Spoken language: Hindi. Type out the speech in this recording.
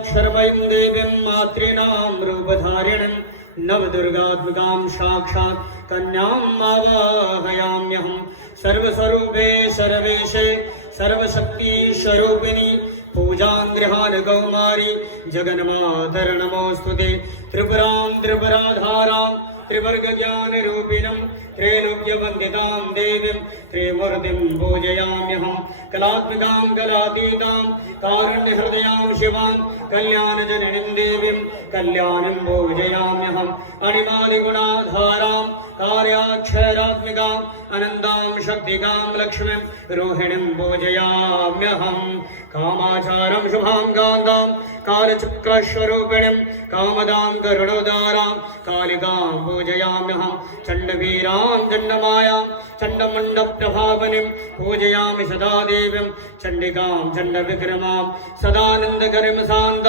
नवाक्षरमयीं देवीं मातॄणां रूपधारिणीं नवदुर्गात्मिकां साक्षात् कन्यां आवाहयाम्यहं। सर्वस्वरूपे सर्वेशे सर्वशक्तिस्वरूपिणी पूजां गृहाण कौमारी जगन्मातर नमोऽस्तुते। त्रिपुरां त्रिपुराधारां त्रिवर्गज्ञानरूपिणं त्रैलोक्यवन्दितां देवीं त्रिमूर्तिं पूजयाम्यहं। कलात्मिकां कलातीतां कारुण्यहृदयां शिवां कल्याणजननीं देवीं कल्याणीं पूजयाम्यहम्। अणिमादिगुणाधारां कार्याक्षरात्मिकां अनन्तां शक्तिकां लक्ष्मीं रोहिणीं पूजयाम्यहम्। कामाचारं शुभां कान्तां कालचक्रस्वरूपिणीं कामदां करुणोदारां कालिकां पूजयाम्यहम्। चण्डवीरां चण्डमायां चण्डमण्डप्रभावनीं पूजयामि सदा देवीं चण्डिकां चण्डविक्रमां सदानन्दकरीं शान्तां